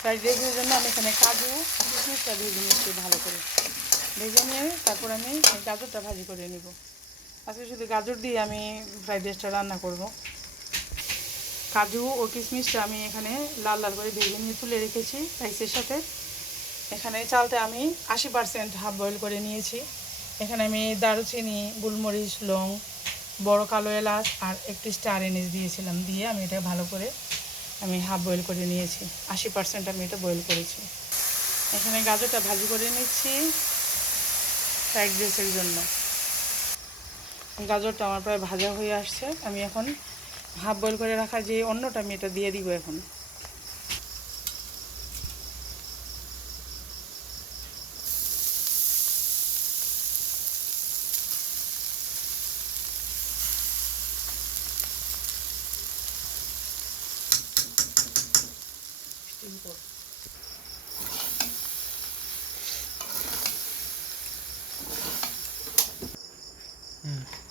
Fried রাইসের জন্য আমি এখানে কাজু কিশমিশটা ভেজে নিচ্ছি ভালো করে। ভেজে নিয়ে তারপর আমি গাজরটা ভাজি করে নিব। আজকে শুধু গাজর দিয়ে আমি ফ্রাইড রাইসটা রান্না করব। কাজু ও কিশমিশটা আমি এখানে লাল লাল করে ভেজে নিয়ে তুলে রেখেছি রাইসের সাথে। এখানে চালটা আমি আশি পার্সেন্ট হাফ বয়েল করে নিয়েছি। এখানে আমি দারুচিনি, গোলমরিচ, লং, বড় কালো এলাচ আর একটি স্টার এনিস দিয়েছিলাম দিয়ে আমি এটা ভালো করে আমি হাফ বয়েল করে নিয়েছি। আশি পার্সেন্ট আমি এটা বয়েল করেছি। এখানে গাজরটা ভাজি করে নিচ্ছি ফ্রাইড রাইসের জন্য। গাজরটা আমার প্রায় ভাজা হয়ে আসছে। আমি এখন হাফ বয়েল করে রাখা যে অন্যটা আমি এটা দিয়ে দিব এখন। 이거. 음.